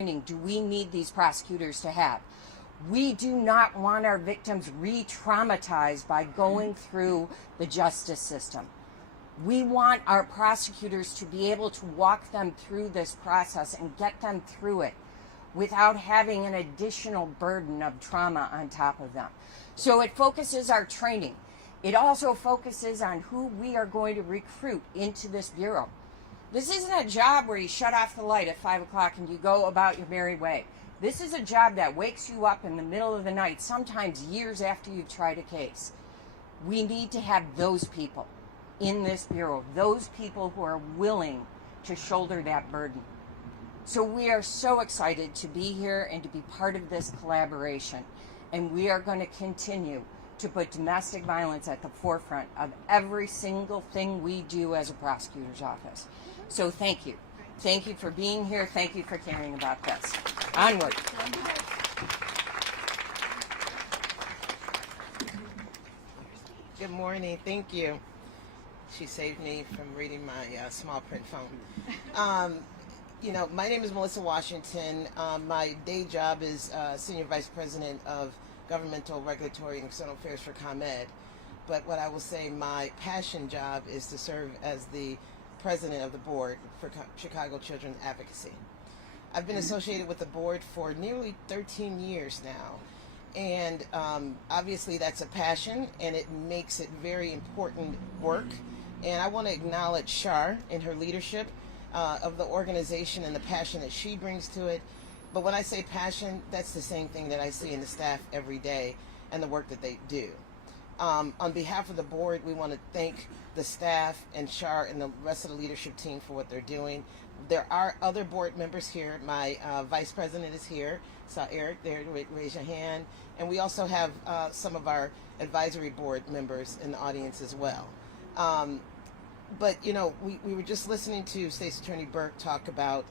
training do we need these prosecutors to have? We do not want our victims re-traumatized by going through the justice system. We want our prosecutors to be able to walk them through this process and get them through it without having an additional burden of trauma on top of them. So it focuses our training. It also focuses on who we are going to recruit into this bureau. This isn't a job where you shut off the light at 5 o'clock and you go about your merry way. This is a job that wakes you up in the middle of the night, sometimes years after you've tried a case. We need to have those people in this bureau, those people who are willing to shoulder that burden. So we are so excited to be here and to be part of this collaboration. And we are going to continue to put domestic violence at the forefront of every single thing we do as a prosecutor's office. So thank you. Thank you for being here. Thank you for caring about this. Onward. Good morning. Thank you. She saved me from reading my small print phone. My name is Melissa Washington. My day job is Senior Vice President of Governmental, Regulatory, and External Affairs for ComEd. But what I will say, my passion job is to serve as the President of the Board for Chicago Children's Advocacy. I've been associated with the board for nearly 13 years now. And obviously that's a passion, and it makes it very important work. And I want to acknowledge Shar in her leadership of the organization and the passion that she brings to it. But when I say passion, that's the same thing that I see in the staff every day and the work that they do. On behalf of the board, we want to thank the staff and Shar and the rest of the leadership team for what they're doing. There are other board members here. My vice president is here. Saw Eric there, raise your hand. And we also have some of our advisory board members in the audience as well. But we were just listening to State's Attorney Burke talk about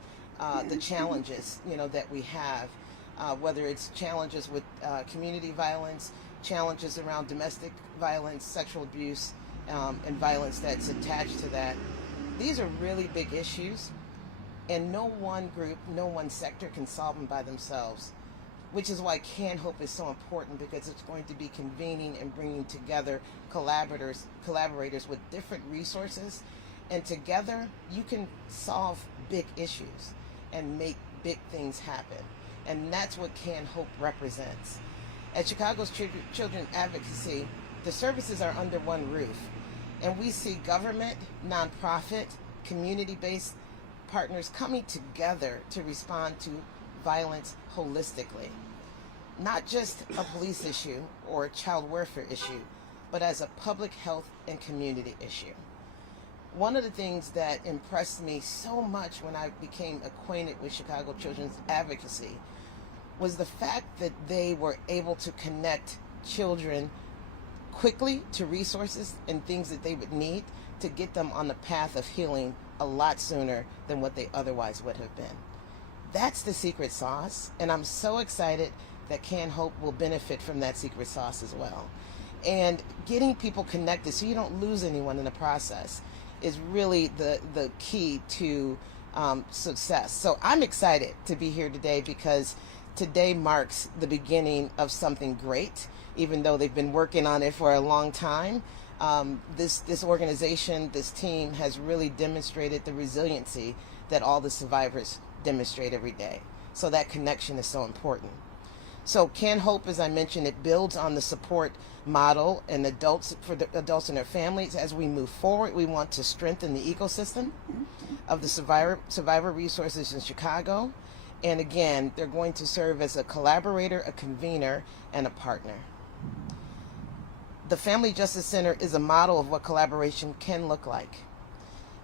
the challenges, that we have, whether it's challenges with community violence, challenges around domestic violence, sexual abuse, and violence that's attached to that. These are really big issues, and no one group, no one sector can solve them by themselves, which is why Can Hope is so important, because it's going to be convening and bringing together collaborators with different resources, and together you can solve big issues and make big things happen. And that's what Can Hope represents. At Chicago's Children's Advocacy, the services are under one roof, and we see government, nonprofit, community-based partners coming together to respond to violence holistically. Not just a police issue or a child welfare issue, but as a public health and community issue. One of the things that impressed me so much when I became acquainted with Chicago Children's Advocacy was the fact that they were able to connect children quickly to resources and things that they would need to get them on the path of healing a lot sooner than what they otherwise would have been. That's the secret sauce, and I'm so excited that Can Hope will benefit from that secret sauce as well. And getting people connected so you don't lose anyone in the process is really the key to success. So I'm excited to be here today, because today marks the beginning of something great, even though they've been working on it for a long time. This organization, this team has really demonstrated the resiliency that all the survivors demonstrate every day. So that connection is so important. So Can Hope, as I mentioned, it builds on the support model and for the adults and their families. As we move forward, we want to strengthen the ecosystem of the survivor resources in Chicago. And again, they're going to serve as a collaborator, a convener, and a partner. The Family Justice Center is a model of what collaboration can look like.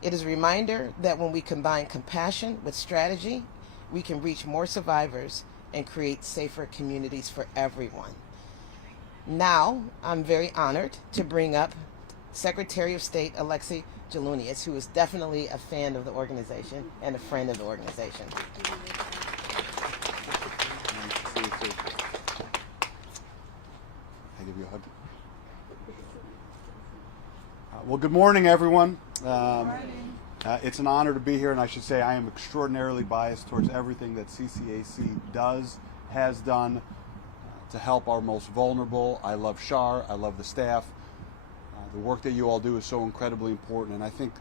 It is a reminder that when we combine compassion with strategy, we can reach more survivors and create safer communities for everyone. Now, I'm very honored to bring up Secretary of State Alexi Jalounias, who is definitely a fan of the organization and a friend of the organization. I give you a hug. Well, good morning, everyone. It's an honor to be here, and I should say I am extraordinarily biased towards everything that CCAC does, has done to help our most vulnerable. I love Shar, I love the staff. The work that you all do is so incredibly important, and I think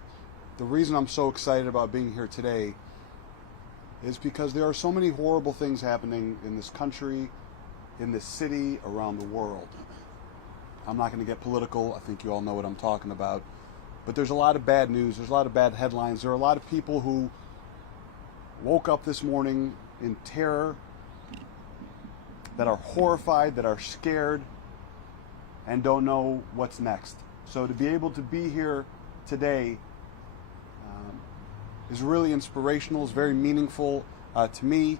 the reason I'm so excited about being here today is because there are so many horrible things happening in this country, in this city, around the world. I'm not going to get political. I think you all know what I'm talking about. But there's a lot of bad news. There's a lot of bad headlines. There are a lot of people who woke up this morning in terror, that are horrified, that are scared, and don't know what's next. So to be able to be here today is really inspirational, is very meaningful to me.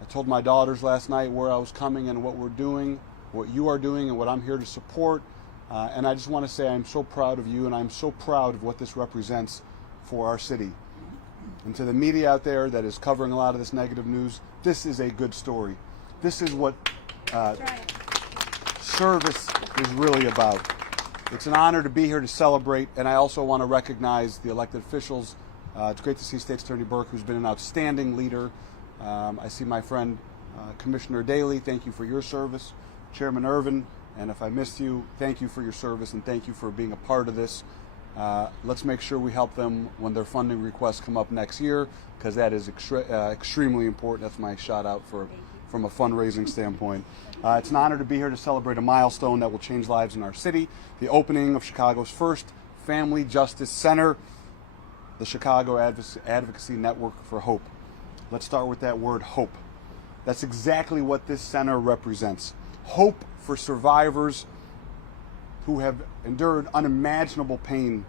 I told my daughters last night where I was coming and what we're doing, what you are doing, and what I'm here to support. And I just want to say I'm so proud of you, and I'm so proud of what this represents for our city. And to the media out there that is covering a lot of this negative news, this is a good story. This is what service is really about. It's an honor to be here to celebrate, and I also want to recognize the elected officials. It's great to see State Attorney Burke, who's been an outstanding leader. I see my friend Commissioner Daley, thank you for your service. Chairman Irvin, and if I missed you, thank you for your service and thank you for being a part of this. Let's make sure we help them when their funding requests come up next year, because that is extremely important. That's my shout out from a fundraising standpoint. It's an honor to be here to celebrate a milestone that will change lives in our city, the opening of Chicago's first Family Justice Center, the Chicago Advocacy Network for Hope. Let's start with that word, hope. That's exactly what this center represents. Hope for survivors who have endured unimaginable pain.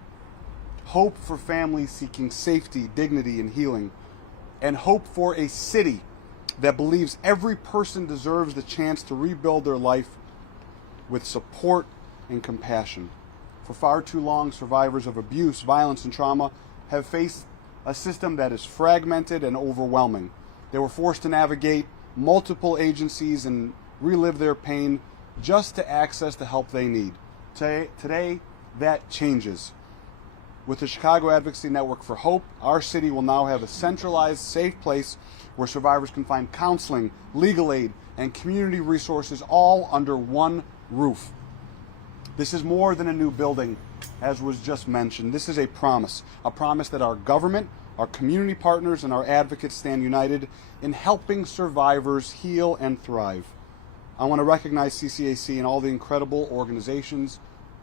Hope for families seeking safety, dignity, and healing. And hope for a city that believes every person deserves the chance to rebuild their life with support and compassion. For far too long, survivors of abuse, violence, and trauma have faced a system that is fragmented and overwhelming. They were forced to navigate multiple agencies and relive their pain just to access the help they need. Today, that changes. With the Chicago Advocacy Network for Hope, our city will now have a centralized, safe place where survivors can find counseling, legal aid, and community resources all under one roof. This is more than a new building, as was just mentioned. This is a promise that our government, our community partners, and our advocates stand united in helping survivors heal and thrive. I want to recognize CCAC and all the incredible organizations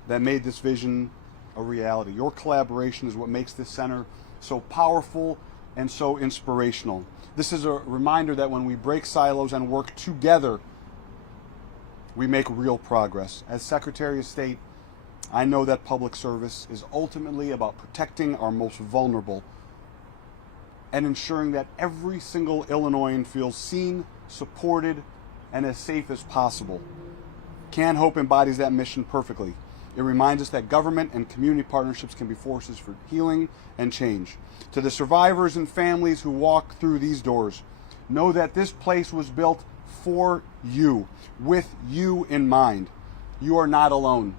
that made this vision a reality. Your collaboration is what makes this center so powerful and so inspirational. This is a reminder that when we break silos and work together, we make real progress. As Secretary of State, I know that public service is ultimately about protecting our most vulnerable and ensuring that every single Illinoisan feels seen, supported, and as safe as possible. Can Hope embodies that mission perfectly. It reminds us that government and community partnerships can be forces for healing and change. To the survivors and families who walk through these doors, know that this place was built for you, with you in mind. You are not alone.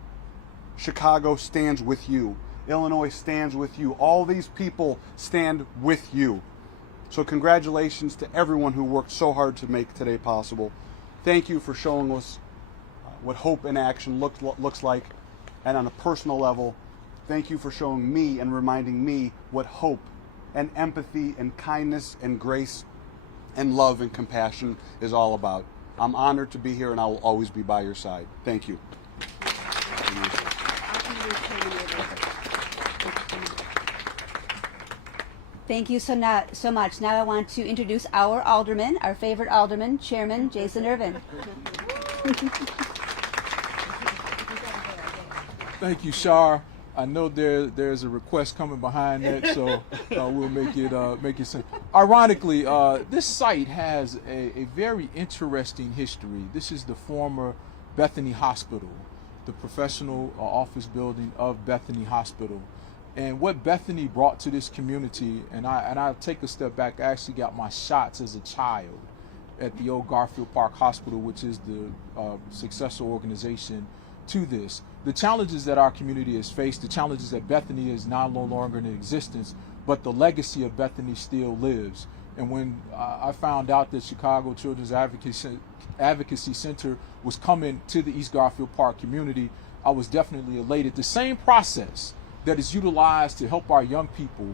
Chicago stands with you. Illinois stands with you. All these people stand with you. So congratulations to everyone who worked so hard to make today possible. Thank you for showing us what hope in action looks like. And on a personal level, thank you for showing me and reminding me what hope and empathy and kindness and grace and love and compassion is all about. I'm honored to be here, and I will always be by your side. Thank you. Thank you so much. Now I want to introduce our alderman, our favorite alderman, Chairman Jason Irvin. Thank you, Shar. I know there's a request coming behind that, so we'll make it simple. Ironically, this site has a very interesting history. This is the former Bethany Hospital, the professional office building of Bethany Hospital. And what Bethany brought to this community, and I'll take a step back, I actually got my shots as a child at the old Garfield Park Hospital, which is the successor organization to this. The challenges that our community has faced, the challenges that Bethany is now no longer in existence, but the legacy of Bethany still lives. And when I found out that Chicago Children's Advocacy Center was coming to the East Garfield Park community, I was definitely elated. The same process that is utilized to help our young people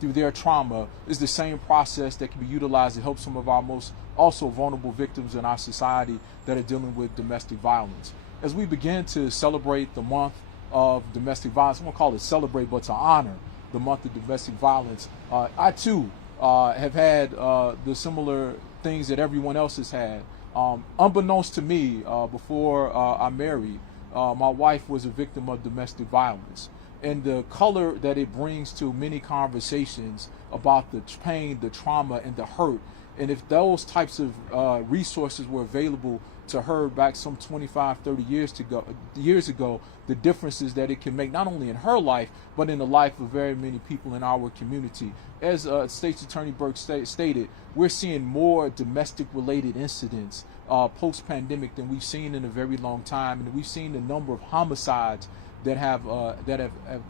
through their trauma is the same process that can be utilized to help some of our most also vulnerable victims in our society that are dealing with domestic violence. As we begin to celebrate the month of domestic violence, I won't call it celebrate, but to honor the month of domestic violence, I too have had the similar things that everyone else has had. Unbeknownst to me, before I married, my wife was a victim of domestic violence. And the color that it brings to many conversations about the pain, the trauma, and the hurt. And if those types of resources were available to her back some 25, 30 years ago, the differences that it can make not only in her life, but in the life of very many people in our community. As State's Attorney Burke stated, we're seeing more domestic-related incidents post-pandemic than we've seen in a very long time, and we've seen the number of homicides that have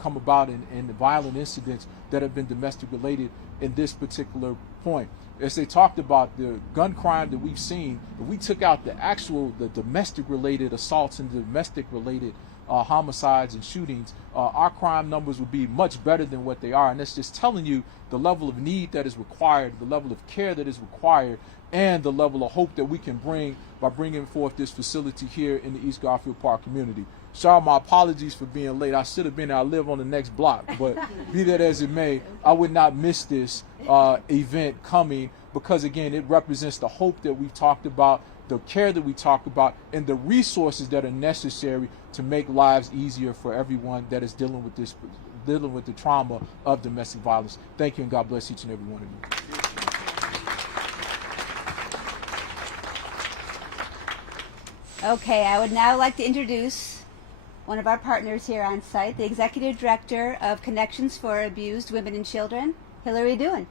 come about in the violent incidents that have been domestic-related in this particular point. As they talked about the gun crime that we've seen, if we took out the domestic-related assaults and domestic-related homicides and shootings, our crime numbers would be much better than what they are. And that's just telling you the level of need that is required, the level of care that is required, and the level of hope that we can bring by bringing forth this facility here in the East Garfield Park community. Shar, my apologies for being late. I should have been there. I live on the next block, but be that as it may, I would not miss this event coming because, again, it represents the hope that we've talked about, the care that we talk about, and the resources that are necessary to make lives easier for everyone that is dealing with the trauma of domestic violence. Thank you, and God bless each and every one of you. Okay, I would now like to introduce one of our partners here on site, the Executive Director of Connections for Abused Women and Children, Hillary Doohan.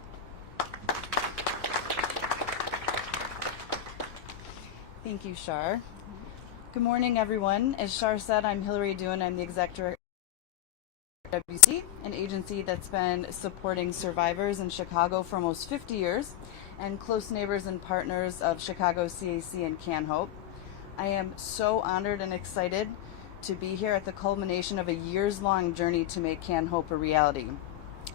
Thank you, Shar. Good morning, everyone. As Shar said, I'm Hillary Doohan. I'm the Exec Director of WC, an agency that's been supporting survivors in Chicago for almost 50 years and close neighbors and partners of Chicago CAC and Can Hope. I am so honored and excited to be here at the culmination of a years-long journey to make Can Hope a reality.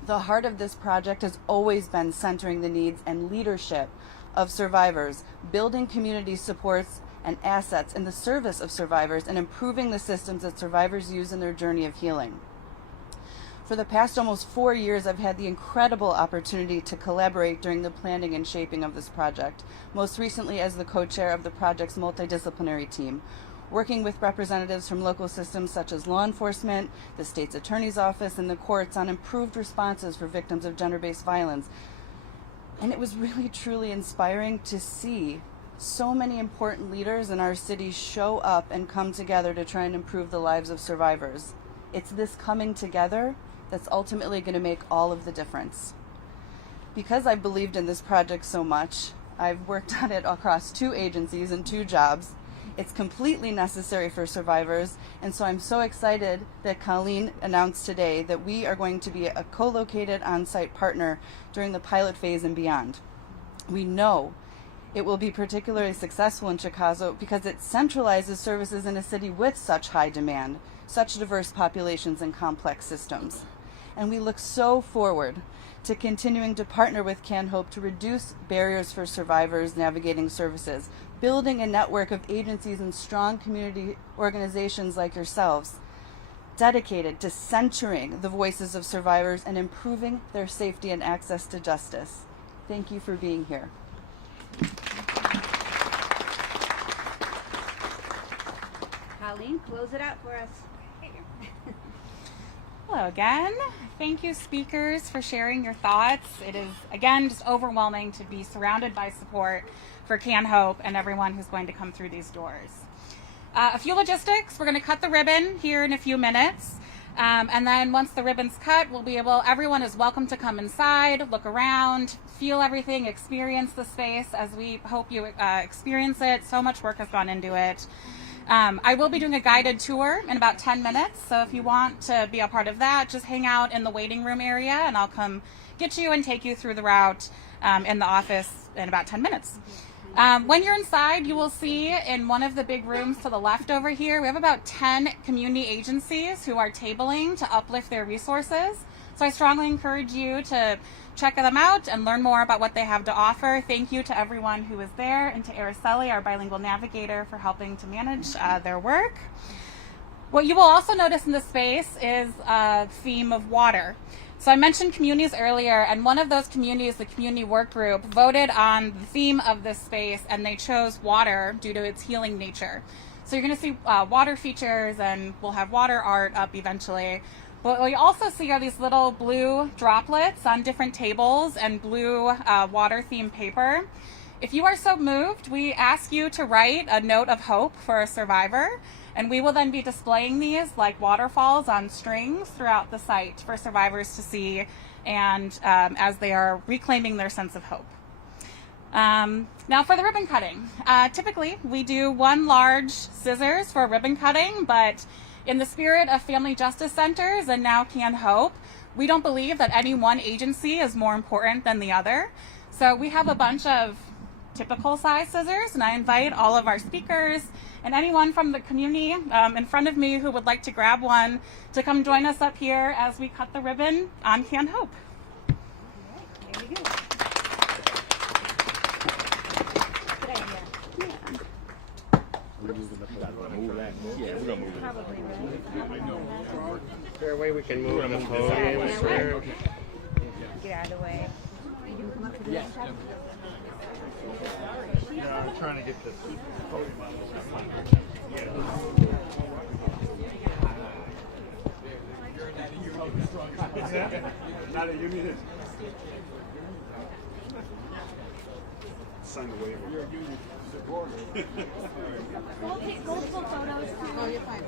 The heart of this project has always been centering the needs and leadership of survivors, building community supports and assets in the service of survivors, and improving the systems that survivors use in their journey of healing. For the past almost 4 years, I've had the incredible opportunity to collaborate during the planning and shaping of this project, most recently as the co-chair of the project's multidisciplinary team, working with representatives from local systems such as law enforcement, the state's attorney's office, and the courts on improved responses for victims of gender-based violence. And it was really, truly inspiring to see so many important leaders in our city show up and come together to try and improve the lives of survivors. It's this coming together that's ultimately going to make all of the difference. Because I believed in this project so much, I've worked on it across 2 agencies and 2 jobs. It's completely necessary for survivors, and so I'm so excited that Colleen announced today that we are going to be a co-located on-site partner during the pilot phase and beyond. We know it will be particularly successful in Chicago because it centralizes services in a city with such high demand, such diverse populations and complex systems. And we look so forward to continuing to partner with Can Hope to reduce barriers for survivors navigating services, building a network of agencies and strong community organizations like yourselves, dedicated to centering the voices of survivors and improving their safety and access to justice. Thank you for being here. Colleen, close it out for us. Hello again. Thank you, speakers, for sharing your thoughts. It is, again, just overwhelming to be surrounded by support for Can Hope and everyone who's going to come through these doors. A few logistics. We're going to cut the ribbon here in a few minutes. And then once the ribbon's cut, everyone is welcome to come inside, look around, feel everything, experience the space as we hope you experience it. So much work has gone into it. I will be doing a guided tour in about 10 minutes, so if you want to be a part of that, just hang out in the waiting room area and I'll come get you and take you through the route in the office in about 10 minutes. When you're inside, you will see in one of the big rooms to the left over here, we have about 10 community agencies who are tabling to uplift their resources. So I strongly encourage you to check them out and learn more about what they have to offer. Thank you to everyone who was there and to Araceli, our bilingual navigator, for helping to manage their work. What you will also notice in this space is a theme of water. So I mentioned communities earlier, and one of those communities, the community work group, voted on the theme of this space, and they chose water due to its healing nature. So you're going to see water features, and we'll have water art up eventually. But what you also see are these little blue droplets on different tables and blue water-themed paper. If you are so moved, we ask you to write a note of hope for a survivor, and we will then be displaying these like waterfalls on strings throughout the site for survivors to see, and as they are reclaiming their sense of hope. Now for the ribbon cutting. Typically, we do one large scissors for ribbon cutting, but in the spirit of family justice centers and now Can Hope, we don't believe that any one agency is more important than the other. So we have a bunch of typical size scissors, and I invite all of our speakers and anyone from the community in front of me who would like to grab one to come join us up here as we cut the ribbon on Can Hope. There you go. Good idea. Yeah, we're gonna move it. Probably, right? Is there a way we can move the podium? Get out of the way. Are you going to come up to the next top? Yeah, I'm trying to get this podium out. What's that? Not a unit. Sign the waiver. We'll take multiple photos too. Oh, you're fine.